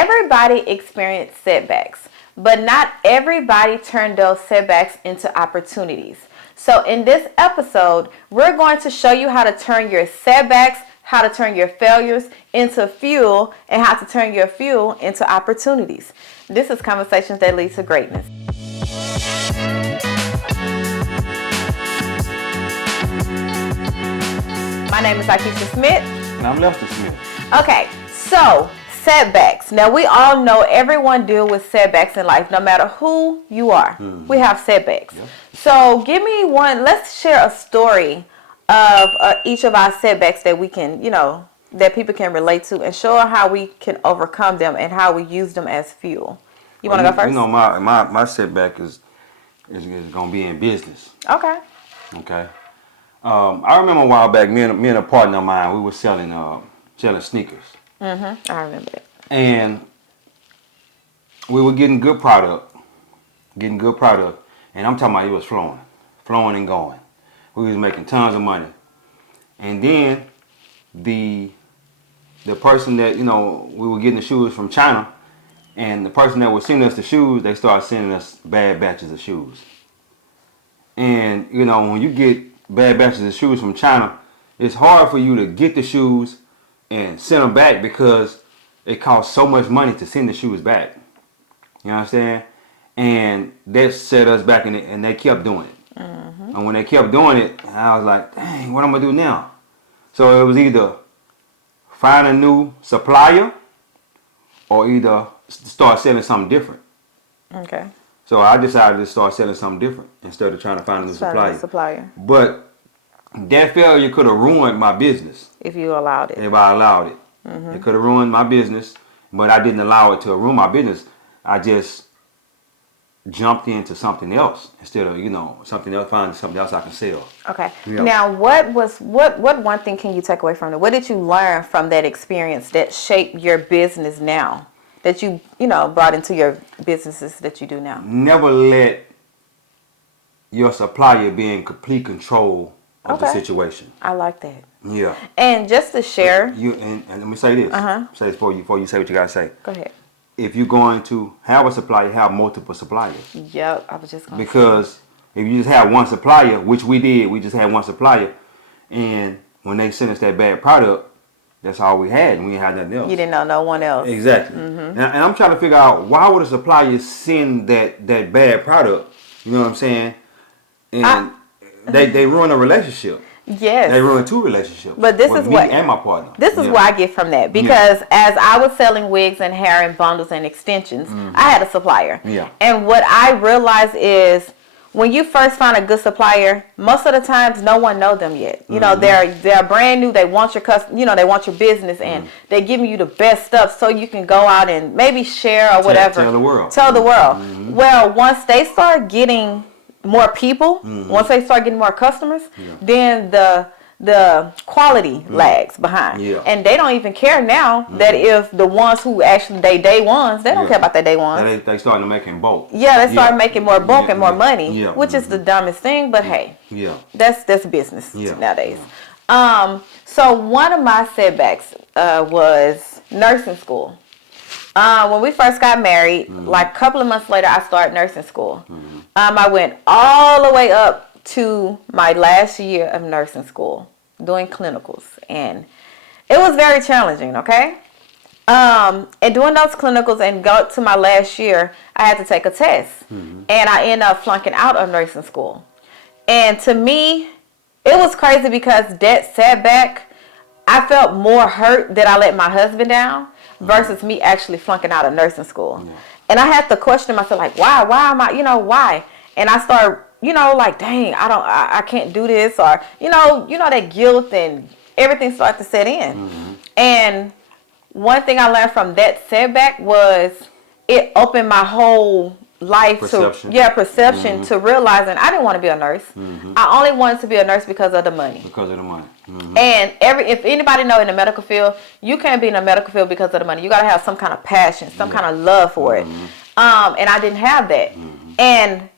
everybody experiences setbacks, but not everybody turned those setbacks into opportunities. So in this episode, we're going to show you how to turn your setbacks, how to turn your failures into fuel, and how to turn your fuel into opportunities. This is Conversations That Lead to Greatness. My name is Akeisha Smith. And I'm Lester Smith. Okay, so setbacks. Now, we all know everyone deals with setbacks in life, no matter who you are. Mm-hmm. We have setbacks. Yep. So give me one. Let's share a story of each of our setbacks that we can, that people can relate to, and show how we can overcome them and how we use them as fuel. You want to go first? My setback is going to be in business. Okay. I remember a while back, me and a partner of mine, we were selling sneakers. Mm-hmm. I remember that. And we were getting good product. And I'm talking about it was flowing and going. We was making tons of money. And then the person that, we were getting the shoes from China, and the person that was sending us the shoes, they started sending us bad batches of shoes. And, when you get bad batches of shoes from China, it's hard for you to get the shoes and send them back because it costs so much money to send the shoes back. You understand? And that set us back, and they kept doing it. Mm-hmm. And when they kept doing it, I was like, dang, what am I going to do now? So it was either find a new supplier or either start selling something different. Okay. So I decided to start selling something different instead of trying to find a new supplier. But that failure could have ruined my business. If you allowed it. If I allowed it. Mm-hmm. It could have ruined my business, but I didn't allow it to ruin my business. I just jumped into something else instead of, finding something else I can sell. Okay. Yeah. Now, what one thing can you take away from it? What did you learn from that experience that shaped your business now? That you brought into your businesses that you do now? Never let your supplier be in complete control of the situation. I like that. Yeah. And just to share, and let me say this. Say this before you say what you gotta say. Go ahead. If you're going to have a supplier, have multiple suppliers. Yep, I was just going to because if you just have one supplier, which we did, we just had one supplier, and when they sent us that bad product, that's all we had, and we didn't have nothing else. You didn't know no one else. Exactly. Mm-hmm. And I'm trying to figure out, why would a supplier send that bad product? You know what I'm saying? And they ruin a relationship. Yes. They ruin two relationships. But this is me and my partner. This is what I get from that. Because as I was selling wigs and hair and bundles and extensions, I had a supplier. Yeah. And what I realized is, when you first find a good supplier, most of the times no one knows them yet. They're brand new. They want your they want your business, and they're giving you the best stuff so you can go out and maybe share or whatever. Tell the world. Mm-hmm. Well, once they start getting more people, once they start getting more customers, then the quality lags behind. Yeah. And they don't even care now that if the ones who actually day ones, they don't care about their day ones. They starting to make in bulk. Yeah, they start making more bulk and more money, which is the dumbest thing, but hey, that's business nowadays. So one of my setbacks was nursing school. When we first got married, like a couple of months later, I started nursing school. I went all the way up to my last year of nursing school, doing clinicals, and it was very challenging. Okay, and doing those clinicals and go to my last year, I had to take a test, and I ended up flunking out of nursing school. And to me, it was crazy because that setback, I felt more hurt that I let my husband down versus me actually flunking out of nursing school. Yeah. And I had to question myself, like, why am I, why? And I started, like, dang, I can't do this, or, that guilt and everything started to set in. Mm-hmm. And one thing I learned from that setback was it opened my whole life perception to realizing I didn't want to be a nurse. Mm-hmm. I only wanted to be a nurse because of the money. Mm-hmm. And if anybody know in the medical field, you can't be in the medical field because of the money. You got to have some kind of passion, some kind of love for it. And I didn't have that. And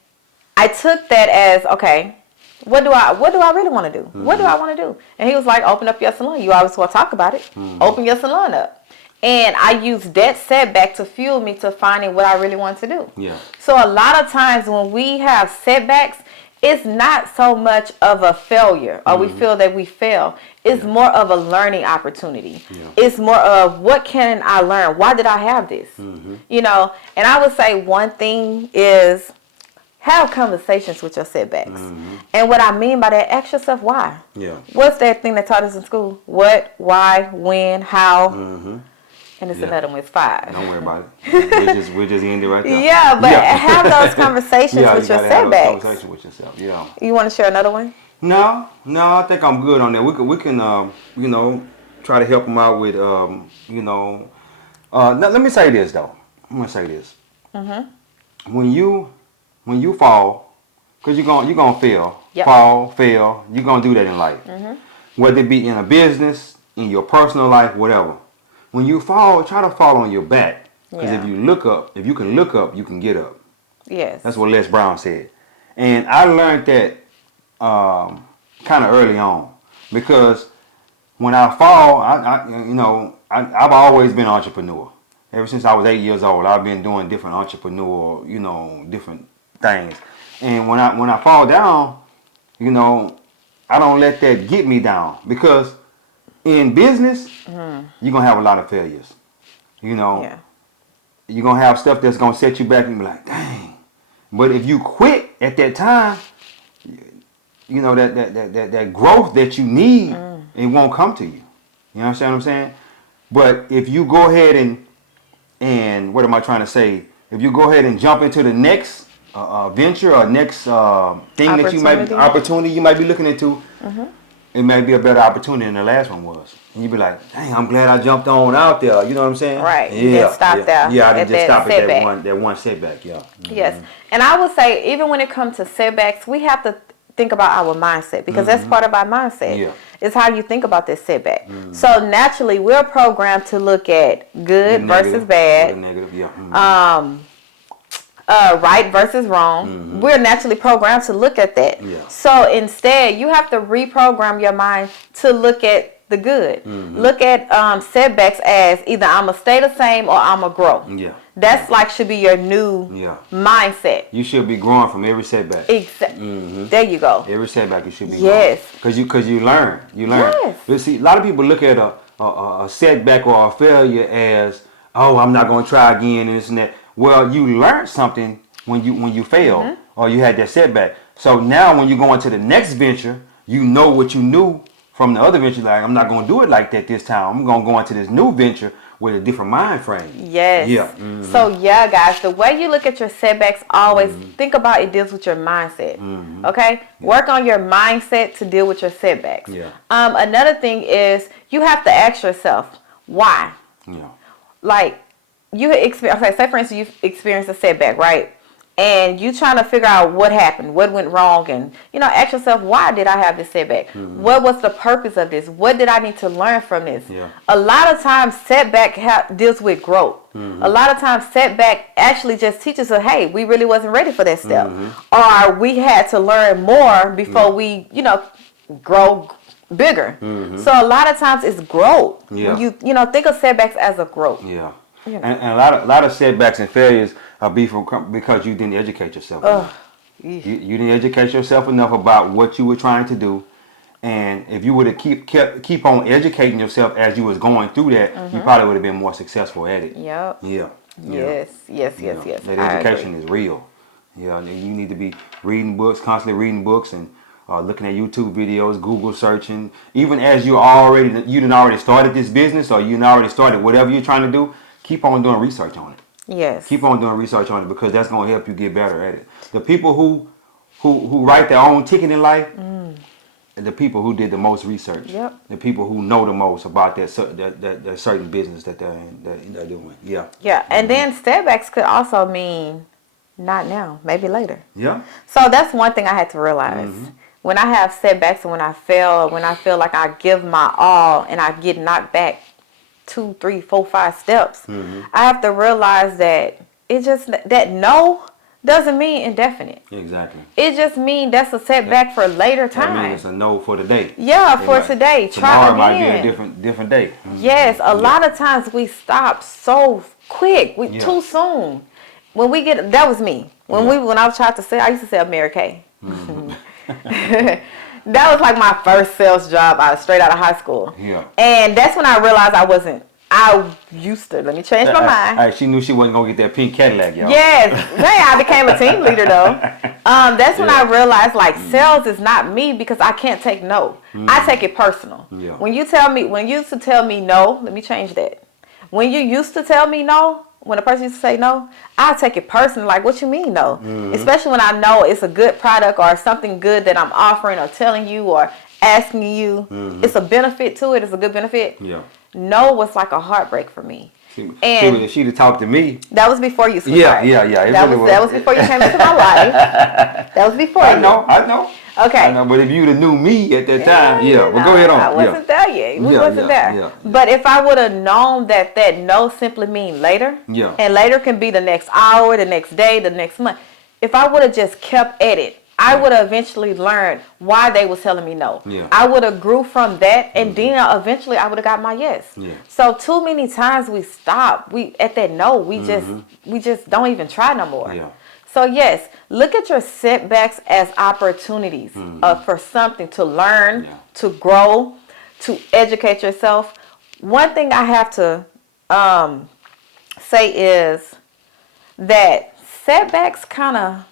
I took that as, okay, what do I really want to do? What do I want to do? And he was like, open up your salon. You always want to talk about it. Open your salon up. And I used that setback to fuel me to finding what I really want to do. Yeah. So a lot of times when we have setbacks, it's not so much of a failure or we feel that we fail. It's more of a learning opportunity. Yeah. It's more of what can I learn? Why did I have this? You know, and I would say one thing is have conversations with your setbacks. And what I mean by that, ask yourself why. Yeah. What's that thing that taught us in school? What, why, when, how? And it's another one. It's 5. Don't worry about it. We're just ending right there. Yeah, but have those conversations with your setbacks. Have those conversations with yourself. Yeah. You want to share another one? No. I think I'm good on that. We can you know, try to help them out with you know. Let me say this though. I'm gonna say this. When you fall, because you're gonna fail, fail. You're gonna do that in life, whether it be in a business, in your personal life, whatever. When you fall, try to fall on your back. Because if you can look up, you can get up. Yes. That's what Les Brown said. And I learned that kind of early on. Because when I fall, I've always been an entrepreneur. Ever since I was 8 years old, I've been doing different entrepreneur, different things. And when I fall down, I don't let that get me down. Because in business, you're going to have a lot of failures. You're going to have stuff that's going to set you back and be like, dang. But if you quit at that time, that growth that you need, it won't come to you. You understand what I'm saying? But if you go ahead and what am I trying to say? If you go ahead and jump into the next venture or next thing opportunity you might be looking into, it may be a better opportunity than the last one was. And you be like, dang, I'm glad I jumped on out there. You know what I'm saying? Right. You didn't stop there. Yeah, I didn't just stop at that one setback. Yeah. Yes. And I would say, even when it comes to setbacks, we have to think about our mindset, because that's part of our mindset. Yeah. It's how you think about this setback. So naturally, we're programmed to look at good versus bad. Negative, right versus wrong. We're naturally programmed to look at that. Yeah. So instead, you have to reprogram your mind to look at the good. Look at setbacks as either I'm going to stay the same or I'm going to grow. Yeah. That's should be your new mindset. You should be growing from every setback. Exactly. There you go. Every setback you should be growing. Because you learn. Yes. But see, a lot of people look at a setback or a failure as, oh, I'm not going to try again and this and that. Well, you learned something when you failed or you had that setback. So now when you go into the next venture, you know what you knew from the other venture. Like, I'm not going to do it like that this time. I'm going to go into this new venture with a different mind frame. Yes. Yeah. So guys, the way you look at your setbacks, always think about it deals with your mindset. Okay? Yeah. Work on your mindset to deal with your setbacks. Yeah. Another thing is you have to ask yourself, why? Yeah. Like, you experience, say for instance, you've experienced a setback, right? And you trying to figure out what happened, what went wrong, and ask yourself, why did I have this setback? What was the purpose of this? What did I need to learn from this? Yeah. A lot of times setback deals with growth. A lot of times setback actually just teaches us, hey, we really wasn't ready for that step, or we had to learn more before we grow bigger. So a lot of times it's growth. Yeah. When you think of setbacks as a growth. Yeah. And a lot of setbacks and failures are because you didn't educate yourself. You didn't educate yourself enough about what you were trying to do, and if you would have keep on educating yourself as you was going through that, you probably would have been more successful at it. Yep. Yeah. Yes. That education is real. Yeah. You need to be reading books, constantly reading books, and looking at YouTube videos, Google searching. Even as you done already started this business, or you done already started whatever you're trying to do. Keep on doing research on it. Yes. Keep on doing research on it, because that's going to help you get better at it. The people who write their own ticket in life, are the people who did the most research. Yep. The people who know the most about that certain business that they're doing. Yeah. Yeah, and then setbacks could also mean not now, maybe later. Yeah. So that's one thing I had to realize. When I have setbacks and when I fail, when I feel like I give my all and I get knocked back 2, 3, 4, 5 steps, I have to realize that it's just that no doesn't mean indefinite. Exactly. It just means that's a setback for later time. That means it's a no for today. Yeah, for today. Tomorrow Try might again. be a different day. Yes, a lot of times we stop so quick, too soon. When we get, that was me. When I was trying to sell, I used to sell Mary Kay. That was like my first sales job straight out of high school. Yeah. And that's when I realized I used to, let me change my mind. She knew she wasn't going to get that pink Cadillac, y'all. Yes. I became a team leader, though. That's when I realized, like, sales is not me because I can't take no. I take it personal. Yeah. When you used to tell me no, let me change that. When you used to tell me no, when a person used to say no, I take it personal. Like, what you mean no? Especially when I know it's a good product or something good that I'm offering or telling you or asking you. It's a benefit to it. It's a good benefit. Yeah. No was like a heartbreak for me. And she'd have talked to me. That was before you switched. Yeah. That was before you came into my life. That was before I know. Okay. I know, but if you'd have knew me at that time, well, go ahead on. I wasn't there yet. We wasn't there. Yeah. But if I would have known that no simply mean later, and later can be the next hour, the next day, the next month. If I would have just kept at it, I would have eventually learned why they was telling me no. Yeah. I would have grew from that, and then eventually I would have got my yes. Yeah. So too many times we stop. We at that no. We just don't even try no more. Yeah. So yes, look at your setbacks as opportunities for something to learn, to grow, to educate yourself. One thing I have to say is that setbacks kind of,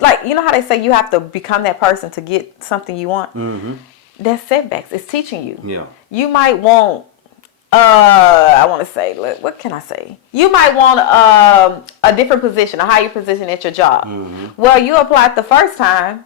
like, you know how they say you have to become that person to get something you want? That's setbacks. It's teaching you. Yeah. You might want, I want to say, what can I say? You might want a different position, a higher position at your job. Well, you applied the first time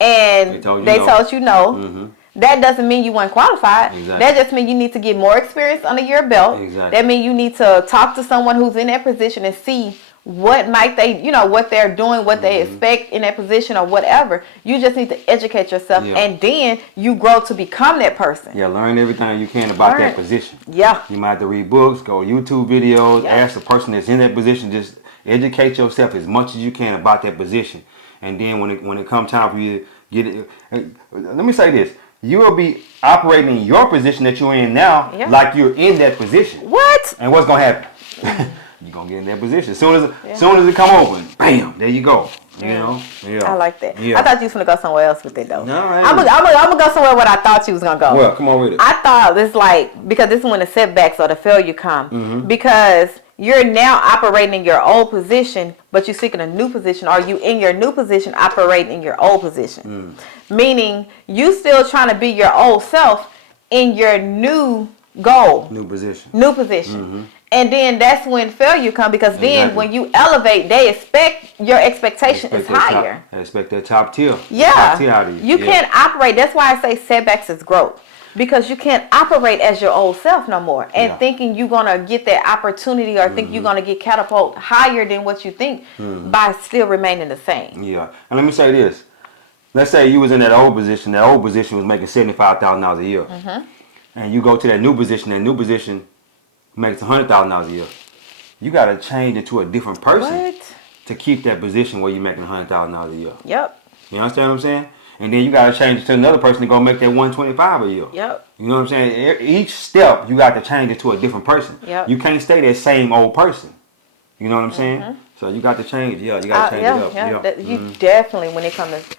and they told you no. That doesn't mean you weren't qualified. Exactly. That just means you need to get more experience under your belt. Exactly. That means you need to talk to someone who's in that position and see what might they, what they're doing, what they expect in that position or whatever. You just need to educate yourself, and then you grow to become that person. Yeah, learn everything you can about that position. Yeah. You might have to read books, go YouTube videos, ask the person that's in that position. Just educate yourself as much as you can about that position. And then when it comes time for you to get it, let me say this. You will be operating in your position that you're in now like you're in that position. What? And what's going to happen? You're going to get in that position. As soon as it come open, bam, there you go. You know? Yeah. I like that. Yeah. I thought you was going to go somewhere else with it, though. No, I'm going to go somewhere where I thought you was going to go. Well, come on with it. I thought it's like, because this is when the setbacks or the failure come. Because you're now operating in your old position, but you're seeking a new position, or you in your new position operating in your old position. Meaning, you still trying to be your old self in your new goal. New position. And then that's when failure comes, because then when you elevate, they expect your expectation is higher. They expect that top tier. Yeah. Top tier out of you. You can't operate. That's why I say setbacks is growth. Because you can't operate as your old self no more. And thinking you're going to get that opportunity or think you're going to get catapulted higher than what you think by still remaining the same. Yeah. And let me say this. Let's say you was in that old position. That old position was making $75,000 a year. And you go to that new position makes $100,000 a year. You got to change it to a different person to keep that position where you're making $100,000 a year. Yep. You understand what I'm saying? And then you got to change it to another person to go make that $125 a year. Yep. You know what I'm saying? Each step, you got to change it to a different person. Yep. You can't stay that same old person. You know what I'm saying? So you got to change. Yeah, you got to change it up. Yeah. You definitely, when it comes to,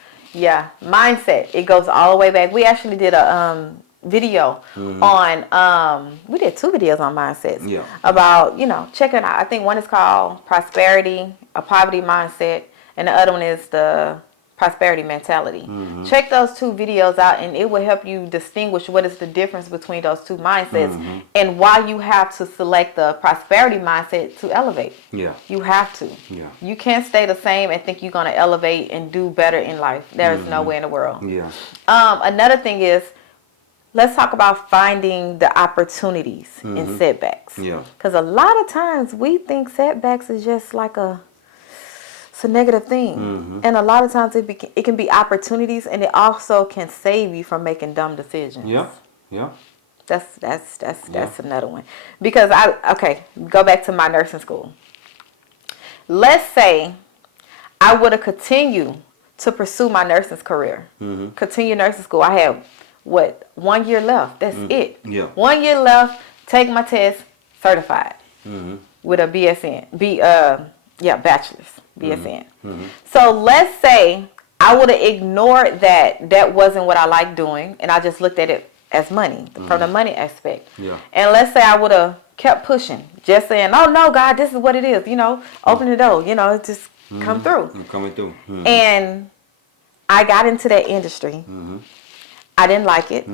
mindset, it goes all the way back. We actually did a video on, we did 2 videos on mindsets about, checking out. I think one is called Prosperity, a Poverty Mindset, and the other one is the Prosperity Mentality. Check those 2 videos out, and it will help you distinguish what is the difference between those 2 mindsets and why you have to select the prosperity mindset to elevate. Yeah. You have to. Yeah. You can't stay the same and think you're going to elevate and do better in life. There's no way in the world. Yeah. Another thing is, let's talk about finding the opportunities in setbacks. Yeah. Because a lot of times we think setbacks is just like it's a negative thing. And a lot of times it can be opportunities, and it also can save you from making dumb decisions. Yeah. Yeah. That's another one. Because go back to my nursing school. let's say I would have continued to pursue my nursing career, continue nursing school. I had 1 year left. That's it. Yeah. 1 year left. Take my test, certified with a BSN, bachelor's, BSN. So let's say I would have ignored that. That wasn't what I liked doing, and I just looked at it as money from the money aspect. Yeah. And let's say I would have kept pushing, just saying, "Oh no, God, this is what it is." Open the door. Just come through. Coming through. And I got into that industry. I didn't like it.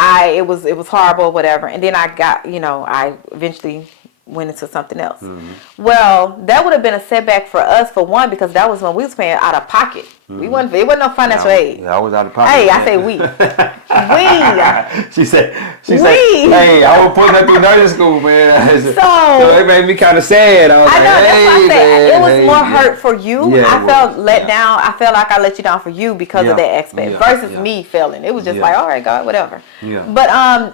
It was horrible, whatever. And then I got, I eventually went into something else. Well, that would have been a setback for us, for one, because that was when we was paying out of pocket. It wasn't no financial aid. Yeah, I was out of pocket. Hey, I say we. She said, hey, I was putting her through nursing school, man. So it made me kind of sad. I know, that's what I said. It was more hurt for you. Yeah, I felt let down. I felt like I let you down for you because of that aspect versus me feeling. It was just like, all right, God, whatever. Yeah. But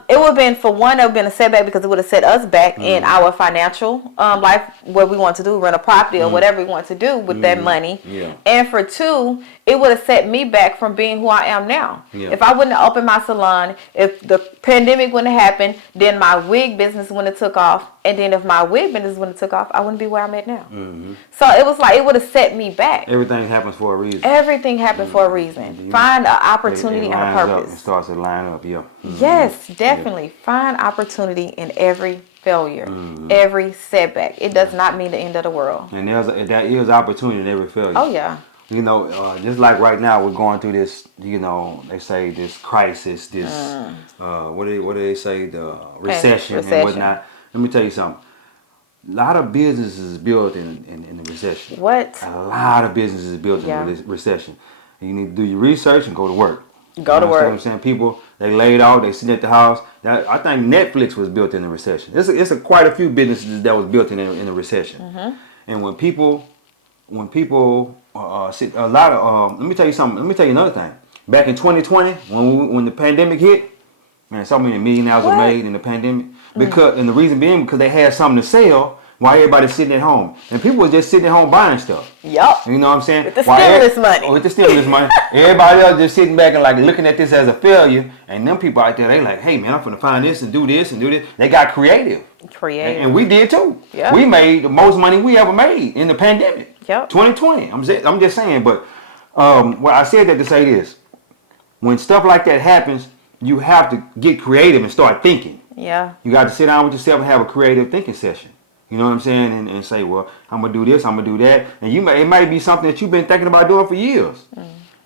it would have been, for one, it would have been a setback because it would have set us back in our financial life, what we want to do, rent a property or whatever we want to do with that money. Yeah. And for two, it would have set me back from being who I am now. Yeah. If I wouldn't have opened my salon, if the pandemic wouldn't have happened, then my wig business wouldn't have took off. And then if my wig business wouldn't have took off, I wouldn't be where I'm at now. So it was like, it would have set me back. Everything happens for a reason. Everything happens for a reason. Find an opportunity and a purpose. It starts to line up, Yes, definitely. Find opportunity in every failure, every setback. It does not mean the end of the world. And that is opportunity in every failure. Oh, yeah. Just like right now, we're going through this, they say this crisis, this, what do they say, the recession and whatnot. Let me tell you something. A lot of businesses is built in the recession. What? A lot of businesses is built in the recession. And you need to do your research and go to work. Go to work. What I'm saying? People, they laid off, they sitting at the house. I think Netflix was built in the recession. It's quite a few businesses that was built in the recession. And when people sit a lot of let me tell you something. Let me tell you another thing. Back in 2020, when the pandemic hit, man, so many $1 million were made in the pandemic. And the reason being because they had something to sell while everybody's sitting at home. And people were just sitting at home buying stuff. Yup. You know what I'm saying? With the stimulus money. With the stimulus money. Everybody else just sitting back and like looking at this as a failure. And them people out there, they like, hey man, I'm gonna find this and do this and do this. They got creative. And we did too. Yep. We made the most money we ever made in the pandemic. Yep. 2020. I'm just saying, but I said that to say this. When stuff like that happens, you have to get creative and start thinking. Yeah. You got to sit down with yourself and have a creative thinking session. You know what I'm saying? And say, well, I'm going to do this, I'm going to do that. And it might be something that you've been thinking about doing for years.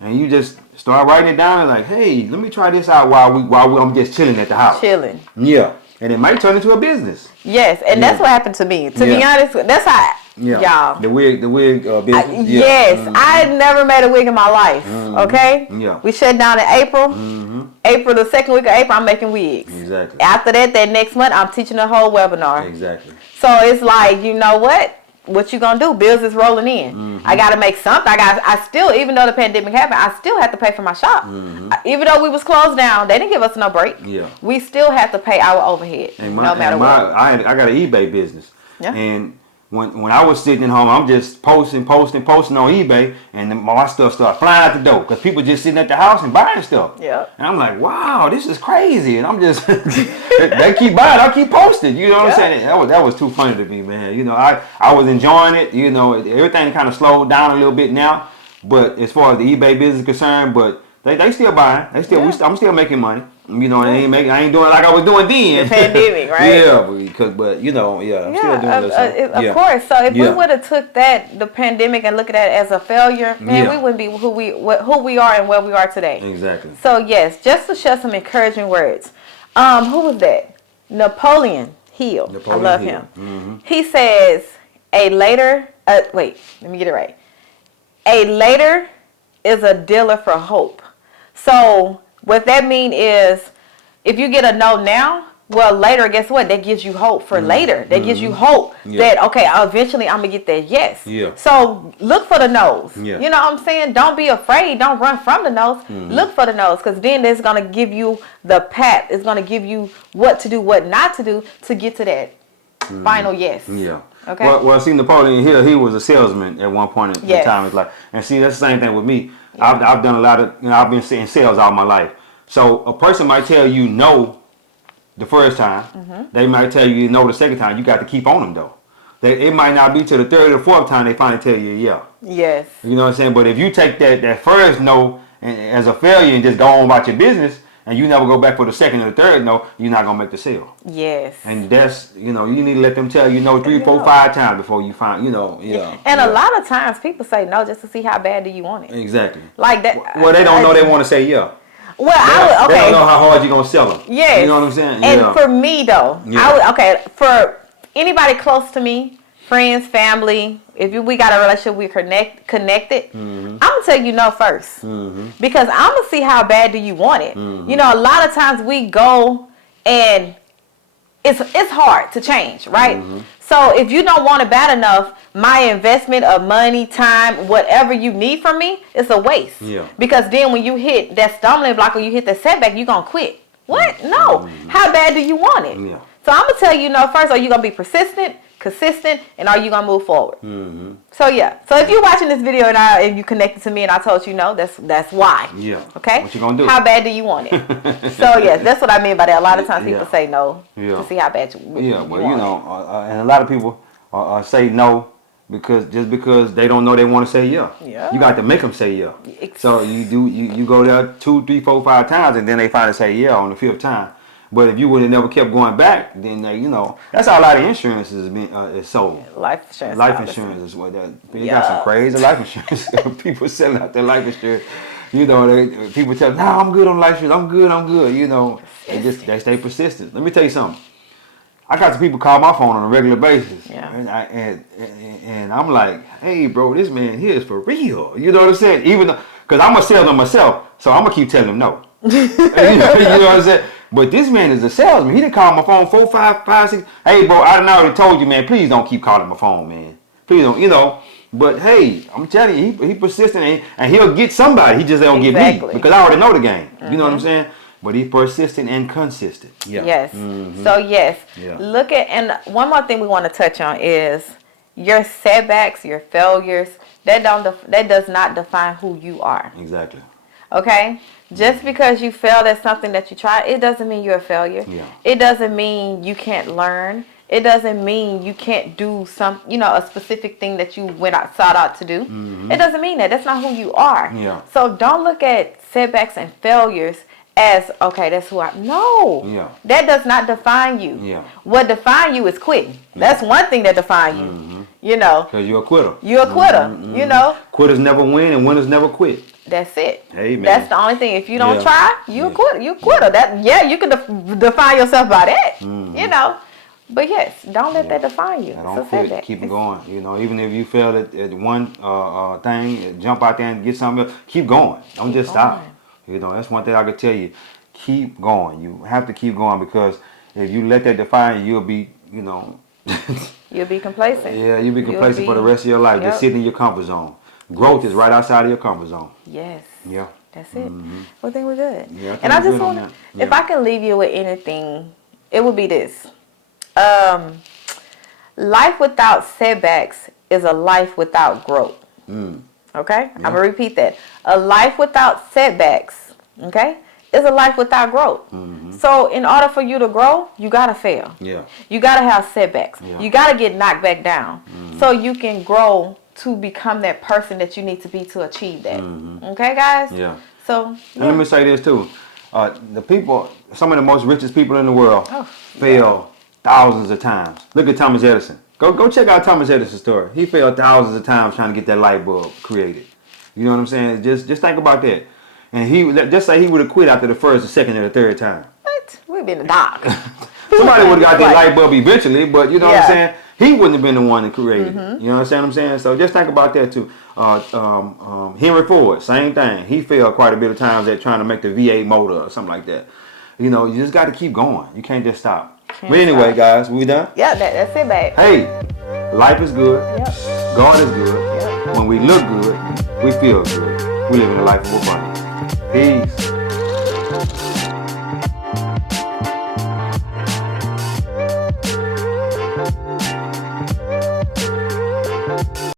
And you just start writing it down and like, hey, let me try this out while I'm just chilling at the house. Chilling. Yeah. And it might turn into a business. Yes, and that's what happened to me. To be honest, that's how, y'all. The wig business. Yes, I had never made a wig in my life. Okay? Yeah. We shut down in April. April, the second week of April, I'm making wigs. Exactly. After that next month, I'm teaching a whole webinar. Exactly. So it's like, you know what? What you gonna do? Bills is rolling in. I gotta make something. I still, even though the pandemic happened, I still have to pay for my shop. Even though we was closed down, they didn't give us no break. Yeah. We still have to pay our overhead, no matter what. I got an eBay business. Yeah. And when I was sitting at home, I'm just posting on eBay, and my stuff started flying out the door because people just sitting at the house and buying stuff. Yeah. And I'm like, wow, this is crazy. And I'm just, they keep buying, I keep posting. You know what I'm saying? That was too funny to me, man. You know, I was enjoying it. You know, everything kind of slowed down a little bit now. But as far as the eBay business is concerned, but they still buying. I'm still making money. You know, I ain't doing like I was doing then. The pandemic, right? Yeah, but you know, I'm still doing this. Of course. So if we would have took the pandemic and look at it as a failure, man, we wouldn't be who we are and where we are today. Exactly. So yes, just to share some encouraging words. Who was that? Napoleon Hill. I love him. He says, let me get it right. A later is a dealer for hope. So what that means is, if you get a no now, well, later, guess what? That gives you hope for later. That gives you hope that, okay, eventually I'm going to get that yes. Yeah. So look for the no's. Yeah. You know what I'm saying? Don't be afraid. Don't run from the no's. Look for the no's, because then it's going to give you the path. It's going to give you what to do, what not to do to get to that final yes. Yeah. Okay. Well, see, Napoleon Hill, he was a salesman at one point in time in his life. And see, that's the same thing with me. Yeah. I've done a lot of, I've been in sales all my life. So a person might tell you no the first time. They might tell you no the second time. You got to keep on them though. It might not be till the third or fourth time they finally tell you yeah. Yes. You know what I'm saying? But if you take that first no as a failure and just go on about your business, and you never go back for the second or the third no, you're not gonna make the sale. Yes. And that's, you need to let them tell you no 3, 4, 5 times before you find, And a lot of times people say no just to see how bad do you want it. Exactly. Like that. Well, they don't know they want to say yeah. Well, They don't know how hard you're gonna sell them. Yes. You know what I'm saying? And for me though, for anybody close to me, friends, family, if we got a relationship, we're connected, I'm gonna tell you no first, because I'm gonna see how bad do you want it. A lot of times we go and it's hard to change, right? So if you don't want it bad enough, my investment of money, time, whatever you need from me, it's a waste. Yeah. Because then when you hit that stumbling block or you hit that setback, you're gonna quit. What? No. How bad do you want it? Yeah. So I'm gonna tell you no first. Are you gonna be persistent, consistent, and are you gonna move forward? So yeah. So if you're watching this video and you connected to me and I told you no, that's why. Yeah. Okay. What you gonna do? How bad do you want it? So yes, that's what I mean by that. A lot of times people say no to see how bad you want it. And a lot of people say no because they don't know they want to say yeah. Yeah. You got to make them say yeah. So you go there 2, 3, 4, 5 times and then they finally say yeah on the 5th time. But if you would have never kept going back, then that's how a lot of insurance is sold. Life insurance. Life insurance is what that. You got some crazy life insurance. People selling out their life insurance. People tell, "Nah, I'm good on life insurance. I'm good." They stay persistent. Let me tell you something. I got some people call my phone on a regular basis, and I'm like, "Hey, bro, this man here is for real." You know what I'm saying? Even because I'm a salesman myself, so I'm gonna keep telling them no. You know what I'm saying? But this man is a salesman. He didn't call my phone 4, 5, 6. Hey, bro, I done already told you, man. Please don't keep calling my phone, man. Please don't, But hey, I'm telling you, he persistent and he'll get somebody. He just don't get me because I already know the game. You know what I'm saying? But he's persistent and consistent. Yeah. Yes. So yes, look at, and one more thing we want to touch on is your setbacks, your failures. That does not define who you are. Exactly. Okay? Just because you failed at something that you tried, it doesn't mean you're a failure. Yeah. It doesn't mean you can't learn. It doesn't mean you can't do a specific thing that you sought out to do. It doesn't mean that. That's not who you are. Yeah. So don't look at setbacks and failures as, okay, that's who I am. No. Yeah. That does not define you. Yeah. What defines you is quitting. Yeah. That's one thing that defines you. Because you're a quitter. You're a quitter. Quitters never win and winners never quit. That's it. Hey, man. That's the only thing. If you don't try, you're a quitter. You're a quitter. You can define yourself by that. But yes, don't let that define you. Don't quit. Keep going. Even if you fail at one thing, jump out there and get something else. Keep going. Don't just stop. That's one thing I could tell you. Keep going. You have to keep going because if you let that define you, you'll be, you'll be complacent. Yeah, you'll be complacent for the rest of your life. Just sitting in your comfort zone. Growth is right outside of your comfort zone. Yes. Yeah. That's it. Well, then we're good. Yeah, and I just want, if I can leave you with anything, it would be this. Life without setbacks is a life without growth. Okay? Yeah. I'm going to repeat that. A life without setbacks, okay, is a life without growth. So in order for you to grow, you got to fail. Yeah. You got to have setbacks. Yeah. You got to get knocked back down so you can grow to become that person that you need to be to achieve that. Okay, guys? Yeah. So, and let me say this too. Some of the most richest people in the world fail thousands of times. Look at Thomas Edison. Go check out Thomas Edison's story. He failed thousands of times trying to get that light bulb created. You know what I'm saying? Just think about that. And just say he would have quit after the first, the second, or the third time. What? We've been in the dark. Somebody would have got that light bulb eventually, but you know what I'm saying? He wouldn't have been the one that created it. You know what I'm saying? So just think about that too. Henry Ford, same thing. He failed quite a bit of times at trying to make the V8 motor or something like that. You just got to keep going. You can't just stop. But anyway, guys, we done? Yeah, that's it, babe. Hey, life is good. Yep. God is good. Yep. When we look good, we feel good. We live in a life of abundance. Peace.